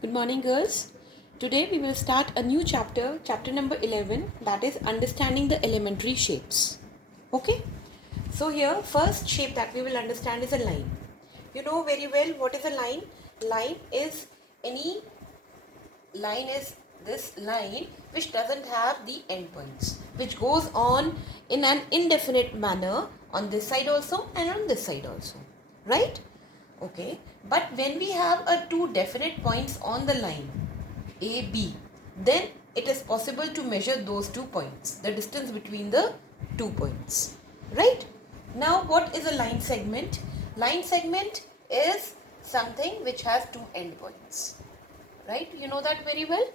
Good morning, girls. Today we will start a new chapter, chapter number 11, that is understanding the elementary shapes. Okay? So, here, first shape that we will understand is a line. You know very well what is a line? Any line is this line which doesn't have the endpoints, which goes on in an indefinite manner on this side also and on this side also. Right? Okay, but when we have a two definite points on the line A, B, then it is possible to measure those 2 points, the distance between the 2 points. Right? Now, what is a line segment? Line segment is something which has two endpoints. Right? You know that very well.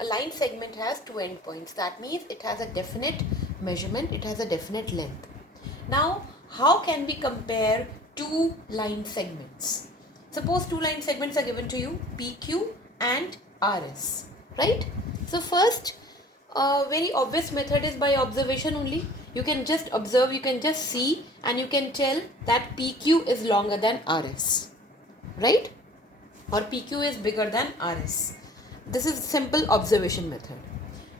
A line segment has two endpoints. That means it has a definite measurement, it has a definite length. Now, how can we compare two line segments? Suppose two line segments are given to you, PQ and RS, right? So first, a very obvious method is by observation only. You can just observe, you can just see, and you can tell that PQ is longer than RS, right? Or PQ is bigger than RS. This is simple observation method.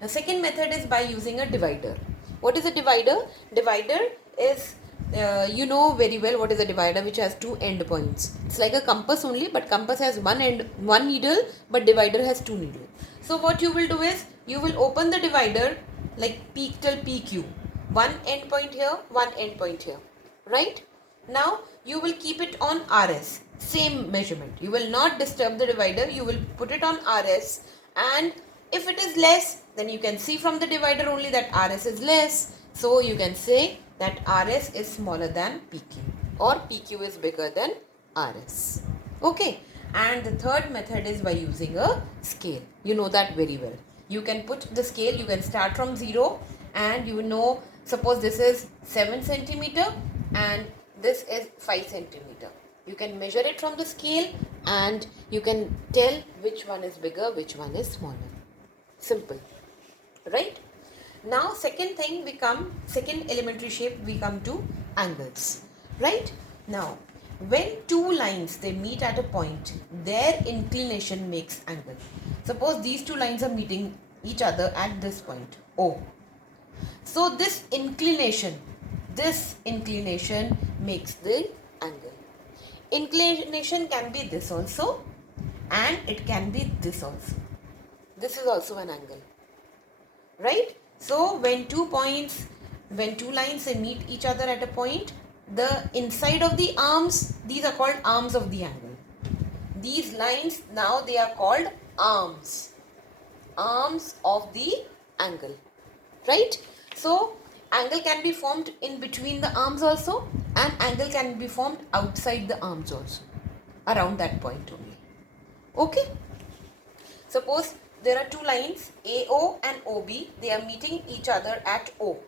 The second method is by using a divider. What is a divider? Divider is, you know very well what is a divider, which has two end points. It's like a compass only, but compass has one needle, but divider has two needles. So what you will do is, you will open the divider like peak till PQ. One end point here, one end point here. Right? Now you will keep it on RS. Same measurement. You will not disturb the divider. You will put it on RS, and if it is less, then you can see from the divider only that RS is less. So you can say that RS is smaller than PQ or PQ is bigger than RS. Okay. And the third method is by using a scale. You know that very well. You can put the scale, you can start from 0, and you know, suppose this is 7 centimeter and this is 5 centimeter. You can measure it from the scale and you can tell which one is bigger, which one is smaller. Simple. Right? Now second elementary shape, we come to angles. Right? Now, when two lines they meet at a point, their inclination makes angle. Suppose these two lines are meeting each other at this point, O. So this inclination makes the angle. Inclination can be this also, and it can be this also. This is also an angle. Right? So when two lines they meet each other at a point, the inside of the arms, these are called arms of the angle. These lines, now they are called arms of the angle. Right? So angle can be formed in between the arms also, and angle can be formed outside the arms also, around that point only. Okay? Suppose there are two lines AO and OB, they are meeting each other at O.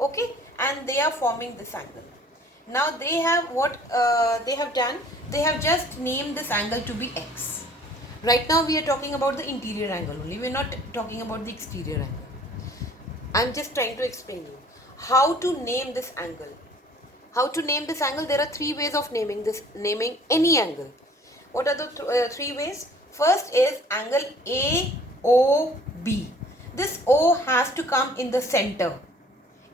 Okay? And they are forming this angle. Now they have they have done, they have just named this angle to be X. Right now we are talking about the interior angle only, we are not talking about the exterior angle. I am just trying to explain you how to name this angle. How to name this angle? There are three ways of naming any angle. What are the three ways? First is angle AOB. This O has to come in the center.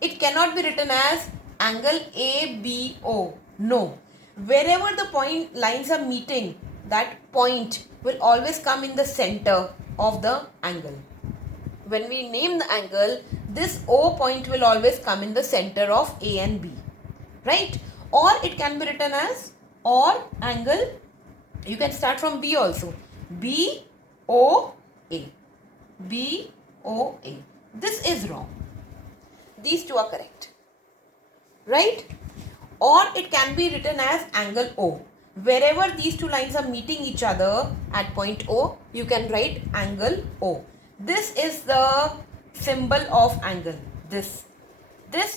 It cannot be written as angle ABO. No. Wherever the point lines are meeting, that point will always come in the center of the angle. When we name the angle, this O point will always come in the center of A and B. Right? Or it can be written as or angle, you can start from B also. BOA. BOA. This is wrong. These two are correct. Right? Or it can be written as angle O. Wherever these two lines are meeting each other at point O, you can write angle O. This is the symbol of angle. This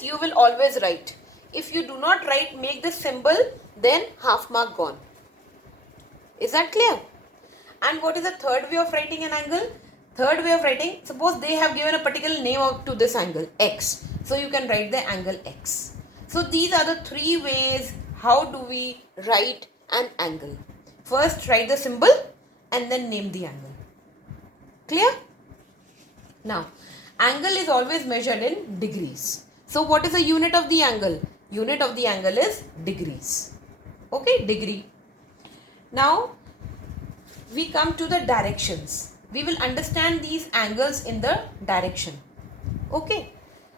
you will always write. If you do not write, make this symbol, then half mark gone. Is that clear? And what is the third way of writing an angle? Third way of writing, suppose they have given a particular name to this angle, X. So you can write the angle X. So these are the three ways how do we write an angle. First, write the symbol, and then name the angle. Clear? Now, angle is always measured in degrees. So, what is the unit of the angle? Unit of the angle is degrees. Okay, degree. Now, we come to the directions. We will understand these angles in the direction. Okay.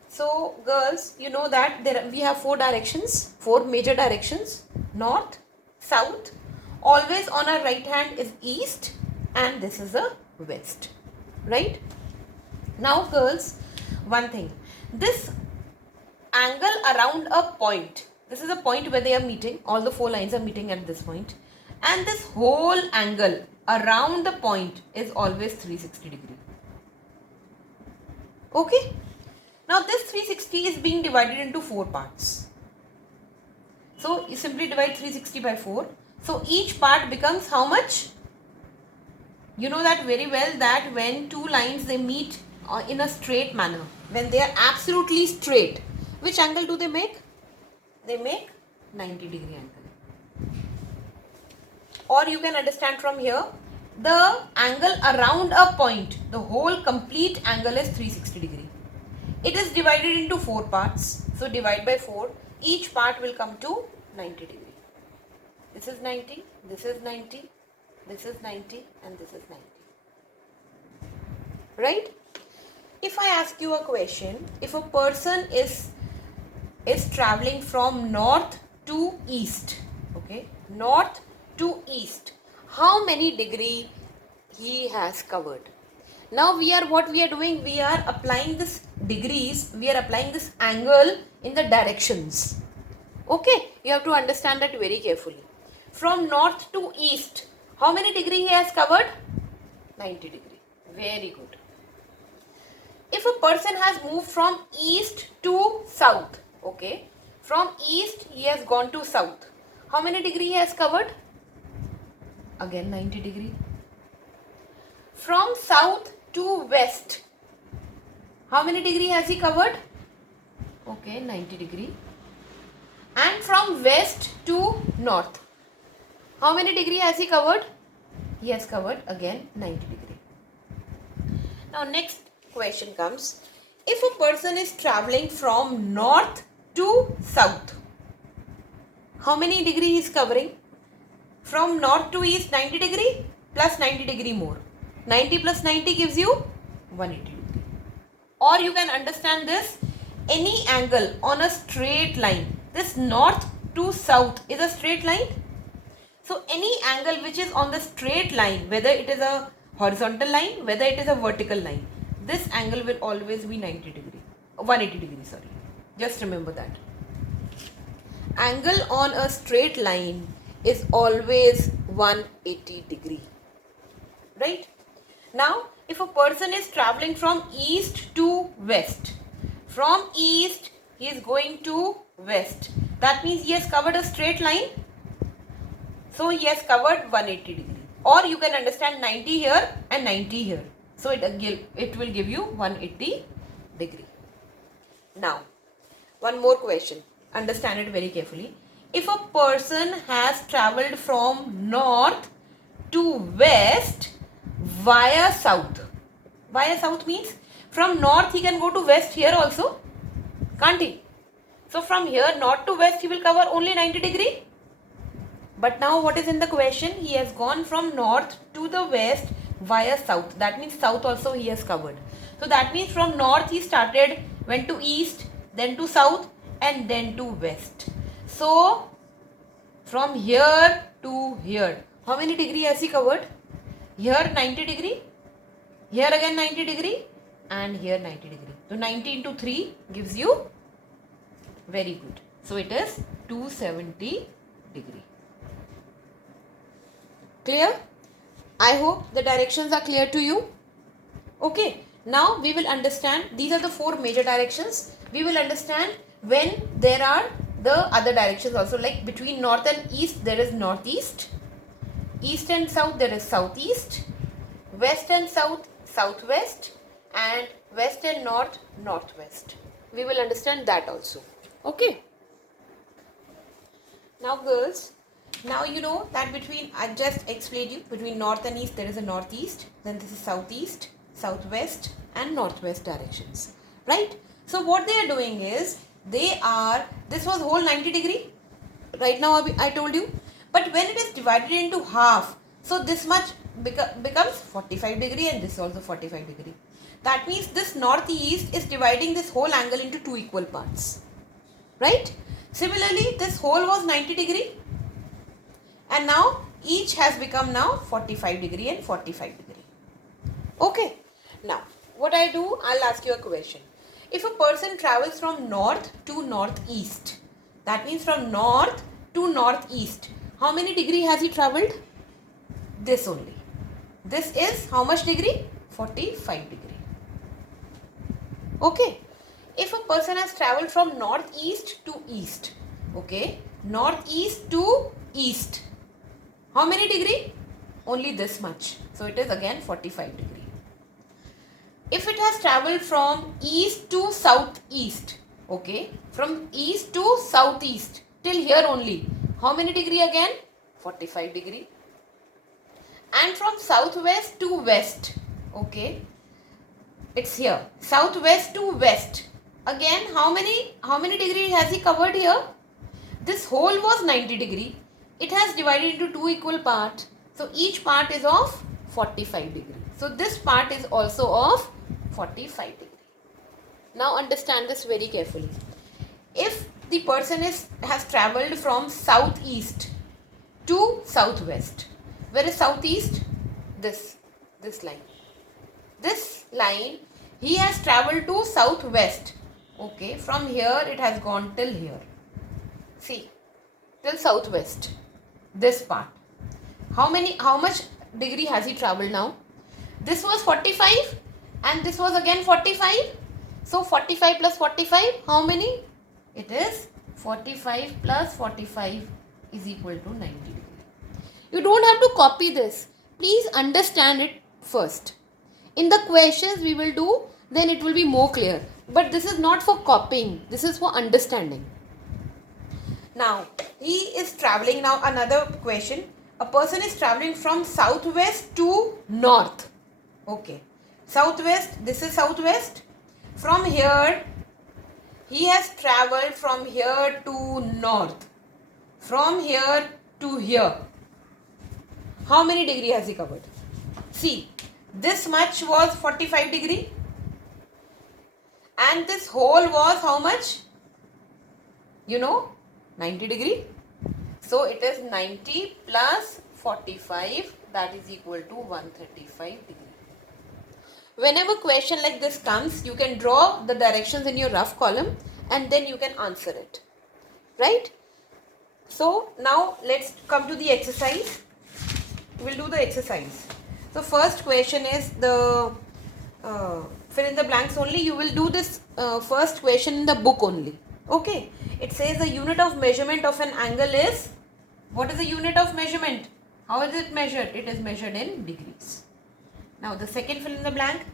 So, girls, you know that we have four directions, four major directions: north, south. Always on our right hand is east, and this is a west. Right? Now, girls, one thing. This angle around a point. This is a point where they are meeting. All the four lines are meeting at this point. And this whole angle around the point is always 360 degree. Okay? Now this 360 is being divided into four parts. So you simply divide 360 by 4. So each part becomes how much? You know that very well that when two lines they meet in a straight manner, when they are absolutely straight, which angle do they make? They make 90 degree angle. Or you can understand from here, the angle around a point, the whole complete angle is 360 degree. It is divided into four parts. So divide by 4. Each part will come to 90 degree. This is 90, this is 90, this is 90 and this is 90. Right? If I ask you a question, if a person is traveling from north to east, okay, north to east, how many degree he has covered? Now what we are doing, we are applying this degrees, we are applying this angle in the directions. Okay, you have to understand that very carefully. From north to east, how many degree he has covered? 90 degree. Very good. If a person has moved from east to south, okay, from east he has gone to south, how many degree he has covered? Again 90 degree. From south to west, how many degree has he covered? Okay, 90 degree. And from west to north, how many degree has he covered? He has covered again 90 degree. Now next question comes, if a person is traveling from north to south, how many degree he is covering? From north to east 90 degree plus 90 degree more. 90 plus 90 gives you 180 degree. Or you can understand this, any angle on a straight line. This north to south is a straight line. So any angle which is on the straight line, whether it is a horizontal line, whether it is a vertical line, this angle will always be 90 degree, 180 degree, sorry. Just remember that. Angle on a straight line is always 180 degree. Right? Now, if a person is traveling from east to west, from east he is going to west, that means he has covered a straight line. So he has covered 180 degree. Or you can understand 90 here and 90 here. So it will give you 180 degree. Now, one more question. Understand it very carefully. If a person has travelled from north to west via south. Via south means from north he can go to west here also. Can't he? So from here north to west he will cover only 90 degree. But now what is in the question? He has gone from north to the west via south. That means south also he has covered. So that means from north he started, went to east, then to south and then to west. So from here to here, how many degree has he covered? Here 90 degree, here again 90 degree and here 90 degree. So 90 into 3 gives you, very good. So it is 270 degree. Clear? I hope the directions are clear to you. Okay. Now we will understand, these are the four major directions. We will understand when there are the other directions also, like between north and east there is northeast, east and south there is southeast, west and south southwest, and west and north northwest. We will understand that also. Okay. Now girls, Now you know that I just explained you, between north and east there is a northeast, then this is southeast, southwest and northwest directions, right? So what they are doing is, this was whole 90 degree, right now I told you, but when it is divided into half, so this much becomes 45 degree and this also 45 degree. That means this northeast is dividing this whole angle into two equal parts, right? Similarly, this whole was 90 degree and now each has become now 45 degree and 45 degree. Okay. Now, what I do, I'll ask you a question. If a person travels from north to northeast, that means from north to northeast, how many degree has he traveled? This only. This is how much degree? 45 degree. Okay. If a person has traveled from northeast to east, okay, northeast to east, how many degree? Only this much. So it is again 45 degree. If it has traveled from east to southeast, okay, from east to southeast till here only, how many degree again? 45 degree. And from southwest to west, okay, it's here, southwest to west, again how many degree has he covered here? This whole was 90 degree. It has divided into two equal parts. So each part is of 45 degree. So this part is also of 45 degree. Now understand this very carefully. If the person has travelled from southeast to southwest, where is southeast? This line. This line, he has travelled to southwest. Okay, from here it has gone till here. See, till southwest. This part. How much degree has he travelled now? This was 45 and this was again 45. So 45 plus 45, how many? It is 45 plus 45 is equal to 90 degree. You don't have to copy this. Please understand it first. In the questions we will do, then it will be more clear. But this is not for copying. This is for understanding. Now, he is travelling. Now, another question. A person is travelling from southwest to north. Okay. Southwest, this is southwest. From here, he has travelled from here to north. From here to here. How many degree has he covered? See, this much was 45 degree. And this whole was how much? You know, 90 degree. So it is 90 plus 45, that is equal to 135 degree. Whenever question like this comes, you can draw the directions in your rough column and then you can answer it. Right? So now let's come to the exercise. We'll do the exercise. So first question is the fill in the blanks only. You will do this first question in the book only. Okay. It says the unit of measurement of an angle is, what is the unit of measurement? How is it measured? It is measured in degrees. Now the second fill in the blank.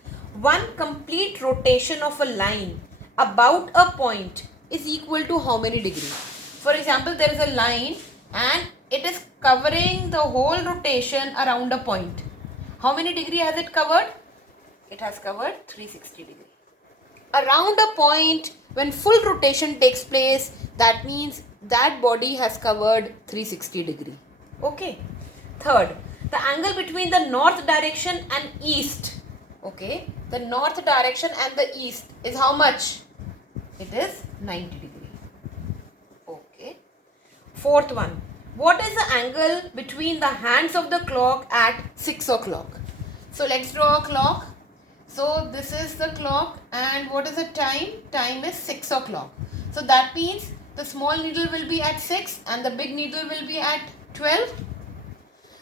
One complete rotation of a line about a point is equal to how many degrees? For example, there is a line and it is covering the whole rotation around a point. How many degree has it covered? It has covered 360 degree. Around a point, when full rotation takes place, that means that body has covered 360 degree. Okay. Third, the angle between the north direction and east. Okay. The north direction and the east is how much? It is 90 degree. Okay. Fourth one. What is the angle between the hands of the clock at 6 o'clock? So let's draw a clock. So this is the clock and what is the time? Time is 6 o'clock. So that means the small needle will be at 6 and the big needle will be at 12.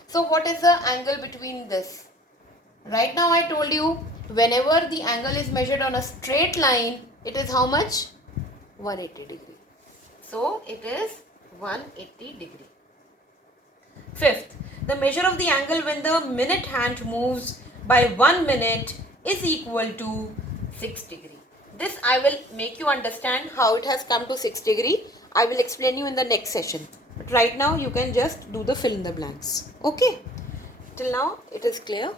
So what is the angle between this? Right now I told you, whenever the angle is measured on a straight line, it is how much? 180 degree. So it is 180 degree. Fifth, the measure of the angle when the minute hand moves by 1 minute is equal to 6 degree. This I will make you understand how it has come to 6 degree. I will explain you in the next session. But right now you can just do the fill in the blanks. Okay. Till now it is clear.